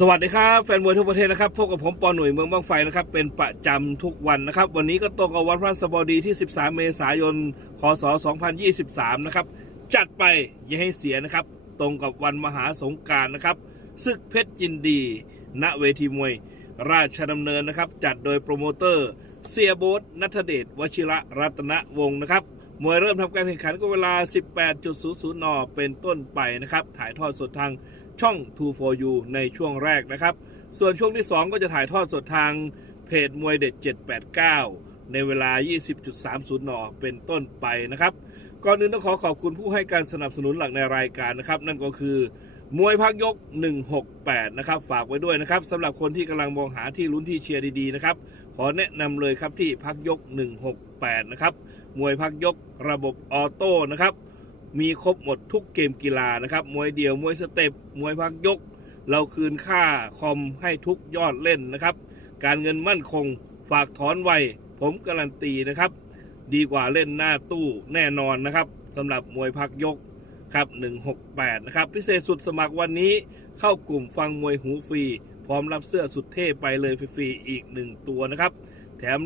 สวัสดีครับแฟนมวยทั่วประเทศนะครับพบกับผมปอหน่วยเมืองบางไฟนะครับเป็นประจำทุกวันนะครับ วันนี้ก็ตรงกับวันพระสบดีที่ 13 เมษายนคศ2023 นะครับ จัดไปอย่าให้เสียนะครับ ตรงกับวันมหาสงการนะครับศึกเพชรยินดี ณเวทีมวย ราชดำเนินนะครับ จัดโดยโปรโมเตอร์เสียโบ๊ทนัทเดชวชิระรัตนวงศ์นะครับมวยเริ่มทำการแข่งขันก็เวลา 18.00 น เป็นต้นไปนะครับ ถ่ายทอดสดทาง ช่อง2 for you ในช่วงแรกนะครับ ส่วนช่วงที่ 2 ก็จะถ่ายทอดสดทางเพจมวยเด็ด 789 ในเวลา 20.30 น เป็นต้นไปนะครับ ก่อนอื่นต้องขอขอบคุณผู้ให้การสนับสนุนหลักในรายการนะครับ นั่นก็คือ มวยพักยก 168 นะครับ ฝากไว้ด้วยนะครับสำหรับคนที่กำลังมองหาที่ลุ้นที่เชียร์ดีๆนะครับ ขอแนะนำเลยครับที่พักยก 168 นะครับ มวยพักยกระบบออโต้นะครับ มีครบหมดทุกเกมกีฬานะครับ มวยเดี่ยว มวยสเต็ป มวยพักยก เราคืนค่าคอมให้ทุกยอดเล่นนะครับ การเงินมั่นคง ฝากถอนไว ผมการันตีนะครับ ดีกว่าเล่นหน้าตู้แน่นอนนะครับสำหรับมวยพักยกครับ 168 นะครับ พิเศษสุดสมัครวันนี้เข้ากลุ่มฟังมวยหูฟรี พร้อมรับเสื้อสุดเท่ไปเลยฟรีๆอีก 1 ตัวนะครับ แถม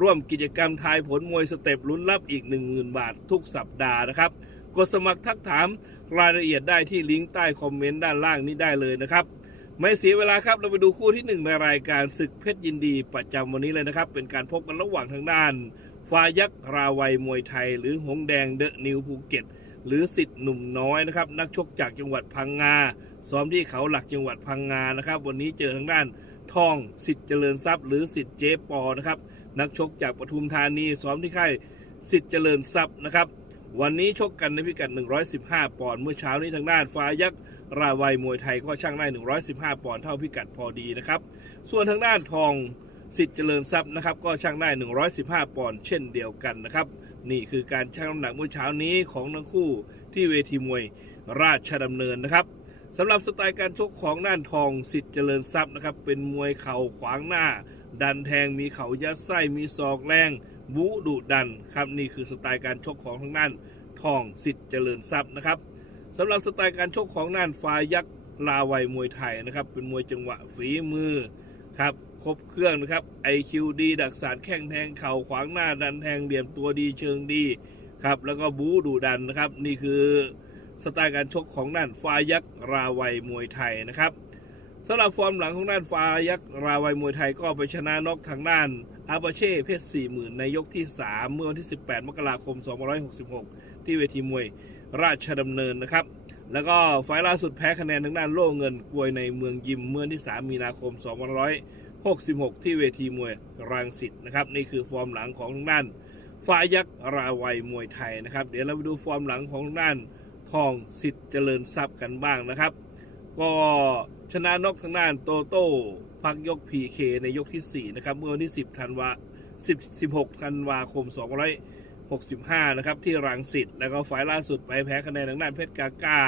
ร่วมกิจกรรมทายผลมวยสเต็ปลุ้นรับอีก 10,000 บาททุกสัปดาห์นะครับ กดสมัครทักถามรายละเอียดได้ที่ลิงก์ใต้คอมเมนต์ด้านล่างนี้ได้เลยนะครับ ไม่เสียเวลาครับเราไปดูคู่ที่หนึ่งในรายการศึกเพชรยินดีประจำวันนี้เลยนะครับ เป็นการพบกันระหว่างทางด้านฟ้ายักษ์ราวัยมวยไทย หรือหงแดงเดอะนิวภูเก็ตหรือสิทธิ์หนุ่มน้อยนะครับนักชกจากจังหวัดพังงาซ้อมที่เขาหลักจังหวัดพังงานะครับ วันนี้เจอทางด้านทองสิทธิ์เจริญทรัพย์ หรือสิทธิ์เจ๊ปอนะครับนักชกจากปทุมธานีซ้อมที่ค่ายสิทธิ์เจริญทรัพย์นะครับ วันนี้ชกกันในพิกัด 115 ปอนด์ เมื่อเช้านี้ทางด้านฟ้ายักษ์ราวัยมวยไทยก็ช่างได้ 115 ปอนด์เท่าพิกัดพอดีนะครับ ส่วนทางด้านทองสิทธิ์เจริญทรัพย์นะครับก็ช่างได้ 115 ปอนด์เช่นเดียวกันนะครับ นี่คือการชั่งน้ำหนักเมื่อเช้านี้ของทั้งคู่ที่เวทีมวยราชดำเนินนะครับสำหรับสไตล์การชกของด้านทองสิทธิ์เจริญทรัพย์นะครับเป็นมวยเข่าขวางหน้า ดันแทงมีเข่ายัดไส้มีศอกแรง บูดุดันครับนี่คือสไตล์การชกของทางด้านทองสิทธิ์เจริญทรัพย์นะครับสำหรับสไตล์การชกของน่านฟ้ายักษ์ลาวัยมวยไทยนะครับเป็นมวยจังหวะฝีมือครับครบเครื่องนะครับ IQ ดีดักสารแข้งแทงเข่าขวางหน้าดันแทงเหลี่ยมตัวดีเชิงดีครับแล้วก็บูดูดันนะครับนี่คือสไตล์การชกของน่านฟ้ายักษ์ราวัยมวยไทยนะครับ สำหรับฟอร์มหลังของด้านฟ้ายักษ์ราวัยมวยไทยก็ไปชนะน็อกทางด้านอาบาเช่เพชรสี่หมื่นในยกที่ 3 เมื่อวันที่ 18 มกราคม 2566 ที่เวทีมวยราชดำเนินนะครับ แล้วก็ไฟล์ล่าสุดแพ้คะแนนทางด้านโล่เงินกลวยในเมืองยิมเมื่อวันที่ 3 มีนาคม 2566 ที่เวทีมวยรังสิตนะครับ นี่คือฟอร์มหลังของทางด้านฟ้ายักษ์ราวัยมวยไทยนะครับ เดี๋ยวเราไปดูฟอร์มหลังของทางด้านทองสิทธิ์เจริญทรัพย์กันบ้างนะครับ ก็ชนะนอกทางด้านโตโต้พักยก PK ในยกที่ 4 นะครับ เมื่อวันที่ 10 ธันวา10 16 ธันวาคม 265 นะครับ ที่รังสิตแล้วก็ไฟล์ล่าสุดไปแพ้คะแนนทางด้านเพชรกาก้า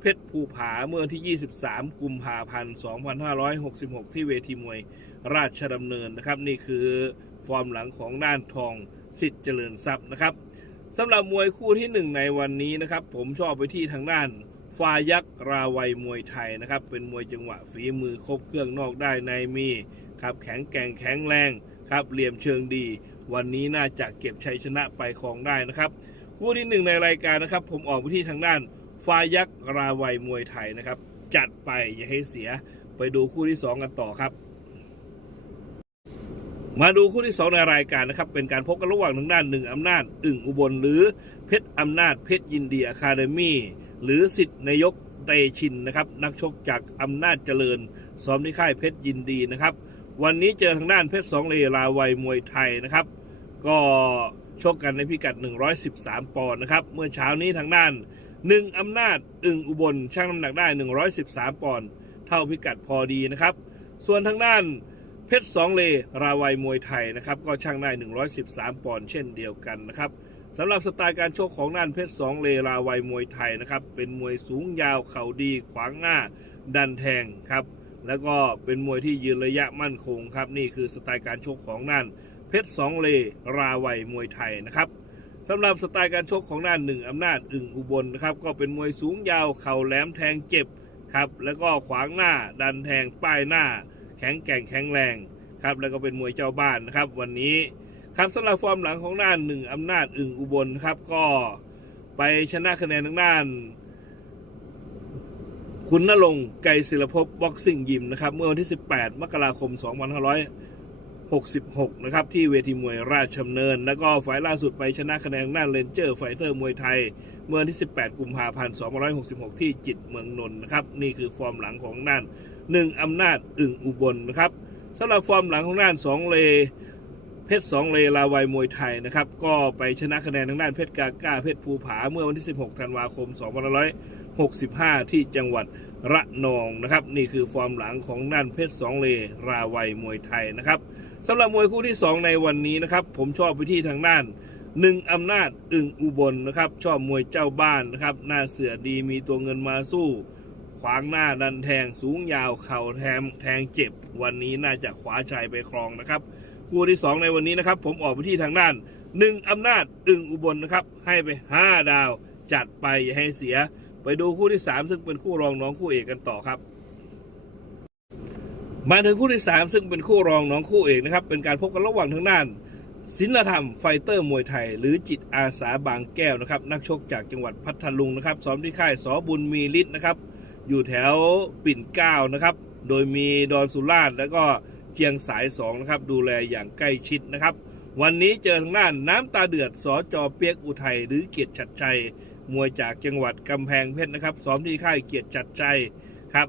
เพชรภูผาเมื่อวันที่ 23 กุมภาพันธ์ 2566 ที่เวทีมวยราชดำเนินนะครับ นี่คือฟอร์มหลังของด้านทองสิทธิ์เจริญทรัพย์นะครับสำหรับมวยคู่ที่ 1 ในวันนี้นะครับ ผมชอบไปที่ทางด้าน ฟายักษ์ราวัยมวยไทยนะครับ เป็นมวยจังหวะฝีมือครบเครื่องนอกได้ในมีครับแข็งแกร่งแข็งแรงครับเหลี่ยมเชิงดี วันนี้น่าจะเก็บชัยชนะไปครองได้นะครับคู่ที่หนึ่งในรายการนะครับ ผมออกไปที่ทางด้านฟายักษ์ราวัยมวยไทยนะครับ จัดไปอย่าให้เสียไปดูคู่ที่สองกันต่อครับ มาดูคู่ที่ 2 ในรายการนะครับ เป็นการพบกันระหว่างทางด้านหนึ่งอำนาจ อึ่งอุบลหรือเพชรอำนาจเพชรยินดีอะคาเดมี่ หรือสิทธิ์นายกเตชินนะครับ นักชกจากอำนาจเจริญซ้อมที่ค่ายเพชรยินดีนะครับ วันนี้เจอทางด้านเพชรสองเลลาวัยมวยไทยนะครับ ก็ชกกันในพิกัด 113 ปอนด์นะครับ เมื่อเช้านี้ทางด้านหนึ่งอำนาจอึ่งอุบลช่างน้ำหนักได้ 113 ปอนด์เท่าพิกัดพอดีนะครับ ส่วนทางด้านเพชรสองเลราวัยมวยไทยนะครับ ก็ช่างได้ 113 ปอนด์เช่นเดียวกันนะครับ สำหรับสไตล์การโชกของน่านเพชรสองเลราวัยมวยไทยนะครับ เป็นมวยสูงยาวเข่าดีขวางหน้าดันแทงครับ แล้วก็เป็นมวยที่ยืนระยะมั่นคงครับ นี่คือสไตล์การโชกของน่านเพชรสองเลราวัยมวยไทยนะครับสำหรับสไตล์การชกของน่านหนึ่งอำนาจอึ่งอุบลนะครับ ก็เป็นมวยสูงยาวเข่าแหลมแทงเจ็บครับ แล้วก็ขวางหน้าดันแทงป้ายหน้า แข็งแกร่งแข็งแรงครับ แล้วก็เป็นมวยเจ้าบ้านนะครับ วันนี้ ครับสำหรับฟอร์มหลังของด้านหนึ่งอำนาจอึ่งอุบลครับ ก็ไปชนะคะแนนทางด้าน คุณนรงค์ไกรศิลภพบ็อกซิ่งยิมนะครับ เมื่อวันที่ 18 มกราคม 2566 นะครับ ที่เวทีมวยราชดำเนิน แล้วก็ฝ่ายล่าสุดไปชนะคะแนนทางด้านเลนเจอร์ไฟเตอร์มวยไทย เมื่อวันที่ 18 กุมภาพันธ์ 2566 ที่จิตเมืองนนท์นะครับ นี่คือฟอร์มหลังของด้านหนึ่งอำนาจอึ่งอุบลนะครับสำหรับฟอร์มหลังของด้านสองเล เพชรสองเลลาวัยมวยไทยนะครับ ก็ไปชนะคะแนนทางด้านเพชรกาก้าเพชรภูผาเมื่อวันที่ 16 ธันวาคม 2565 ที่จังหวัดระนองนะครับ นี่คือฟอร์มหลังของด้านเพชรสองเลราวัยมวยไทยนะครับสำหรับมวยคู่ที่ 2 ในวันนี้นะครับ ผมชอบไปที่ทางด้านหนึ่งอำนาจอึ่งอุบลนะครับ ชอบมวยเจ้าบ้านนะครับ หน้าเสือดีมีตัวเงินมาสู้ ขวางหน้าดันแทงสูงยาวเข่าแทงแทงเจ็บ วันนี้น่าจะขวาชัยไปครองนะครับ คู่ที่ 2 ในวันนี้นะครับ ผมออกไปที่ทางด้านหนึ่งอำนาจอึ่งอุบลนะครับ ให้ไป 5 ดาวจัดไปอย่าให้เสีย ไปดูคู่ที่ 3 ซึ่งเป็นคู่รองน้องคู่เอกกันต่อครับ มาถึงคู่ที่ 3 ซึ่งเป็นคู่รองน้องคู่เอกนะครับ เป็นการพบกันระหว่างทางด้านศิลธรรมไฟเตอร์มวยไทย หรือจิตอาสาบางแก้วนะครับ นักชกจากจังหวัดพัทลุงนะครับซ้อมที่ค่ายสอบุญมีฤทธิ์นะครับ อยู่แถวปิ่นเกล้านะครับ โดยมีดอนสุราษฎร์แล้วก็ เชียงสายสองนะครับดูแลอย่างใกล้ชิดนะครับ วันนี้เจอทางด้านน้ำตาเดือดสอจอเปียกอุทัยหรือเกียรติชัดชัย มวยจากจังหวัดกำแพงเพชรนะครับซ้อมที่ค่ายเกียรติชัดชัยครับ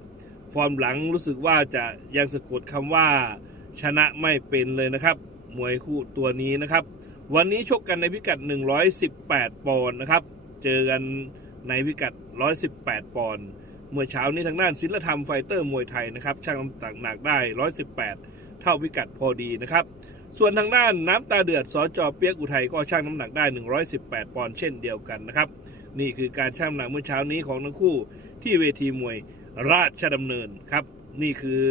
ฟอร์มหลังรู้สึกว่าจะยังสะกดคำว่า ชนะไม่เป็นเลยนะครับ มวยคู่ตัวนี้นะครับ วันนี้ชกกันในพิกัด 118 ปอนด์นะครับ เจอกันในพิกัด 118 ปอนด์ เมื่อเช้านี้ทางด้านศิลธรรมไฟเตอร์มวยไทยนะครับช่างน้ำหนักหนักได้ 118 เท่าพิกัดพอดีนะครับ ส่วนทางด้านน้ำตาเดือดสจเปียกอุทัยก็ช่างน้ำหนักได้ 118 ปอนด์เช่นเดียวกันนะครับ นี่คือการช่างน้ำหนักเมื่อเช้านี้ของทั้งคู่ที่เวทีมวยราชดำเนินครับ นี่คือ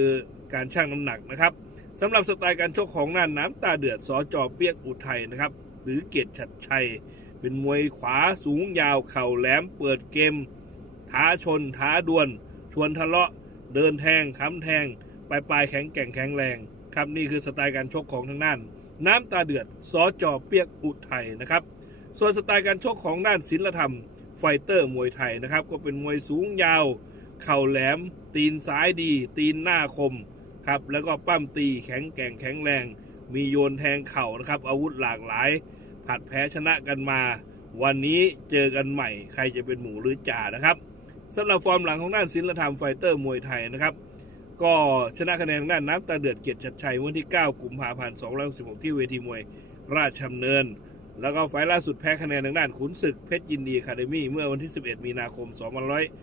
การช่างน้ำหนักนะครับสำหรับสไตล์การชกของน่านน้ำตาเดือดสจเปียกอุทัยนะครับหรือเกียรติชัดชัย เป็นมวยขวาสูงยาวเข่าแหลมเปิดเกม ท้าชน ท้าดวล ชวนทะเลาะ เดินแทงค้ำแทง ปลายปลายแข็งแกร่งแข็งแรง ครับนี่คือสไตล์การชกของทางด้าน น้ำตาเดือดสอจอเปียกอุทัยนะครับ ส่วนสไตล์การชกของด้านศิลธรรม ไฟเตอร์มวยไทยนะครับ ก็เป็นมวยสูงยาว เข่าแหลม ตีนซ้ายดี ตีนหน้าคมครับแล้วก็ปั้มตีแข็งแกร่งแข็งแรง มีโยนแทงเข่านะครับ อาวุธหลากหลาย ผัดแพ้ชนะกันมา วันนี้เจอกันใหม่ ใครจะเป็นหมูหรือจ่านะครับ สำหรับฟอร์มหลังของด้านศิลธรรมไฟเตอร์มวยไทยนะครับ ก็ชนะคะแนนทางด้านน้ำตาเดือดเกียรติชัดชัยวันที่ 9 กุมภาพันธ์2566 ที่เวทีมวยราชดำเนิน แล้วก็ไฟล์ล่าสุดแพ้คะแนนทางด้านขุนศึกเพชรยินดีคาเดมี่เมื่อวันที่ 11 มีนาคม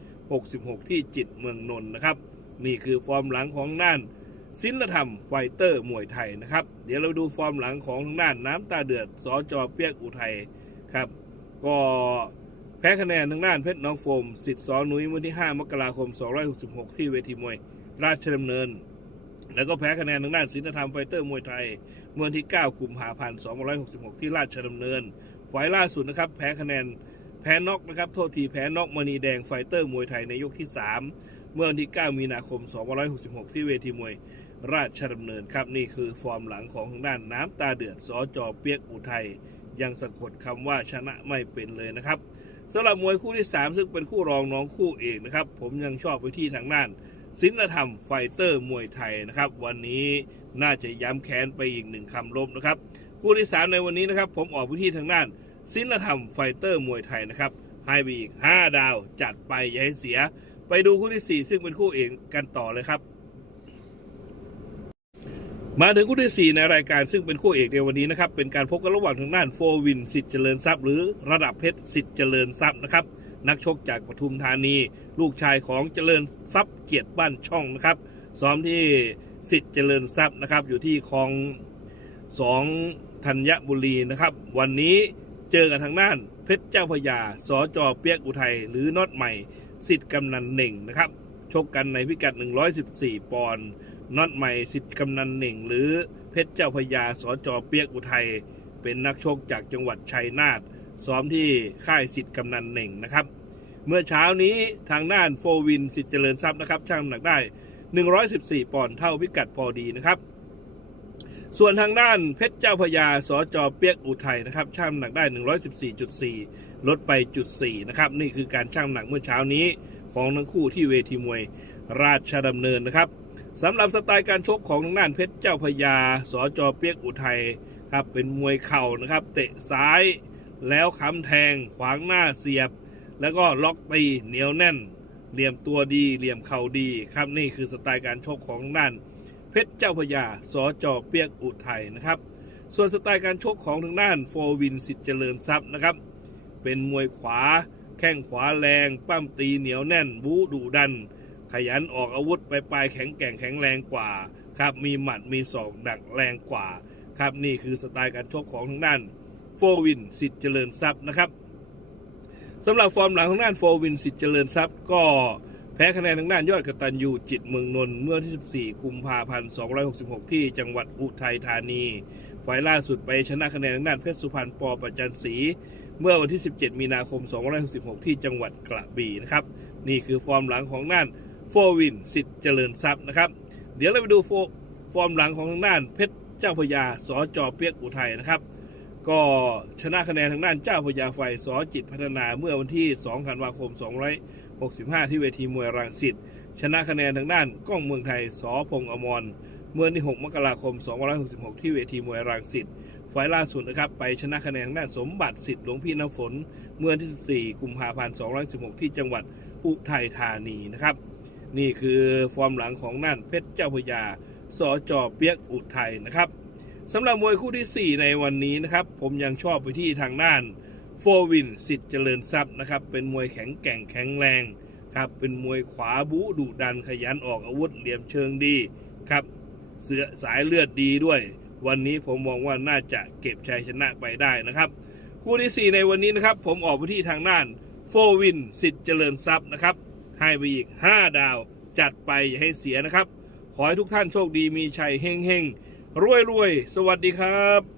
2566 ที่จิตเมืองนนท์นะครับ นี่คือฟอร์มหลังของด้านศิลธรรมไฟเตอร์มวยไทยนะครับ เดี๋ยวเราดูฟอร์มหลังของทางด้านน้ำตาเดือดสอจอเปียกอุทัยครับ ก็ แพ้คะแนนทางด้านเพชรน้องโฟมสิทธิ์สอนุ้ยเมื่อที่ 5 มกราคม 266 ที่เวทีมวย ราชดำเนิน แล้วก็แพ้คะแนนทางด้านศิลธรรมไฟเตอร์มวยไทย เมื่อวันที่ 9 กุมภาพันธ์ 266 ที่ราชดำเนินไฟล์ล่าสุดนะครับ แพ้คะแนนแพ้น็อกนะครับโทษทีแพ้น็อกมณีแดงไฟเตอร์มวยไทยในยกที่ 3 เมื่อวันที่ 9 มีนาคม 266 ที่เวทีมวยราชดำเนินครับนี่คือฟอร์มหลังของทางด้านน้ำตาเดือดสอจอเปียกอุทัยยังสะกดคำว่าชนะไม่เป็นเลยนะครับ สำหรับมวยคู่ที่ 3 ซึ่งเป็นคู่รองน้องคู่เอกนะครับ ผมยังชอบไปที่ทางด้านศิลธรรมไฟเตอร์มวยไทยนะครับ วันนี้น่าจะย้ำแค้นไปอีกหนึ่งคำลบนะครับ คู่ที่ 3 ในวันนี้นะครับ ผมออกไปที่ทางด้านศิลธรรมไฟเตอร์มวยไทยนะครับให้ไปอีก 5 ดาวจัดไปอย่าให้เสีย ไปดูคู่ที่ 4 ซึ่งเป็นคู่เอกกันต่อเลยครับ มาถึงคู่ที่ 4 ในรายการซึ่งเป็นคู่เอกในวันนี้นะครับ เป็นการพบกันระหว่างทางด้านโฟวินสิทธิ์เจริญทรัพย์หรือระดับเพชรสิทธิ์เจริญทรัพย์นะครับ นักชกจากปทุมธานี ลูกชายของเจริญทรัพย์เกียรติบ้านช่องนะครับซ้อมที่สิทธิ์เจริญทรัพย์นะครับ อยู่ที่คลองสองธัญบุรีนะครับ วันนี้เจอกันทางด้านเพชรเจ้าพยาสอจอเปียกอุทัยหรือน็อตใหม่สิทธิ์กำนันเหน่งนะครับชกกันในพิกัด 114 ปอนด์ น็อตใหม่สิทธิ์กำนันเหน่ง หรือเพชรเจ้าพระยาสอจอเปียกอุทัยเป็นนักชกจากจังหวัดชัยนาทซ้อมที่ค่ายสิทธิ์กำนันเหน่งนะครับ เมื่อเช้านี้ทางด้านโฟวินสิทธิ์เจริญทรัพย์นะครับช่างน้ำหนักได้ 114 ปอนด์เท่าพิกัดพอดีนะครับ ส่วนทางด้านเพชรเจ้าพระยาสจเปียกอุทัยนะครับช่างน้ำหนักได้ 114.4 ลดไปจุด4นะครับนี่คือการช่างน้ำหนักเมื่อเช้านี้ของทั้งคู่ที่เวทีมวยราชดำเนินนะครับ สำหรับสไตล์การชกของทางด้านเพชรเจ้าพยาสจเปียกอุทัยครับเป็นมวยเข่านะครับ เตะซ้ายแล้วค้ำแทงขวางหน้าเสียบ แล้วก็ล็อกตีเหนียวแน่น เหลี่ยมตัวดี เหลี่ยมเข่าดีครับนี่คือสไตล์การชกของทางด้าน เพชรเจ้าพยาสอจอเปียกอุทัยนะครับส่วนสไตล์การชกของทางด้านโฟวินสิทธิ์เจริญทรัพย์นะครับ เป็นมวยขวา แข้งขวาแรง ปั้มตีเหนียวแน่น บู๊ดุดัน ขยันออกอาวุธไปปลายแข็งแกร่งแข็งแรงกว่าครับมีหมัดมีศอกดักแรงกว่าครับนี่คือสไตล์การชกของทางด้านโฟวินสิทธิ์เจริญทรัพย์นะครับสำหรับฟอร์มหลังของด้านโฟวินสิทธิ์เจริญทรัพย์ก็แพ้คะแนนทางด้านยอดกตัญญูจิตเมืองนนท์เมื่อที่ 14 กุมภาพันธ์ 266 ที่จังหวัดอุทัยธานีฝ่ายล่าสุดไปชนะคะแนนทางด้านเพชรสุพรรณปอประจันศรีเมื่อวันที่ 17 มีนาคม 266 ที่จังหวัดกระบี่นะครับ นี่คือฟอร์มหลังของด้าน โฟวินสิทธิ์เจริญทรัพย์นะครับ เดี๋ยวเราไปดูโฟอร์มหลังของทางด้านเพชรเจ้าพยาสอจอเปียกอุทัยนะครับ ก็ชนะคะแนนทางด้านเจ้าพยาไฟสอจิตพัฒนาเมื่อวันที่ 2 ธันวาคม 265 ที่เวทีมวยรังสิตชนะคะแนนทางด้านก้องเมืองไทยสอพงอมร เมื่อวันที่ 6 มกราคม 266 ที่เวทีมวยรังสิตไฟล่าสุดนะครับไปชนะคะแนนทางด้านสมบัติสิทธิ์หลวงพี่น้ำฝน เมื่อวันที่ 14 กุมภาพันธ์ 216 ที่จังหวัดอุทัยธานีนะครับ นี่คือฟอร์มหลังของนั่นเพชรเจ้าพยาสอจอเปียกอุทัยนะครับสำหรับมวยคู่ที่ 4 ในวันนี้นะครับ ผมยังชอบไปที่ทางด้านโฟวินสิทธิ์เจริญทรัพย์นะครับ เป็นมวยแข็งแกร่งแข็งแรงครับเป็นมวยขวาบูดุดันขยันออกอาวุธเหลี่ยมเชิงดีครับ เสือสายเลือดดีด้วย วันนี้ผมมองว่าน่าจะเก็บชัยชนะไปได้นะครับ คู่ที่ 4 ในวันนี้นะครับ ผมออกไปที่ทางด้านโฟวินสิทธิ์เจริญทรัพย์นะครับ ให้ไปอีก 5 ดาว จัดไปอย่าให้เสียนะครับ ขอให้ทุกท่านโชคดีมีชัยเฮงเฮงรวยรวยสวัสดีครับ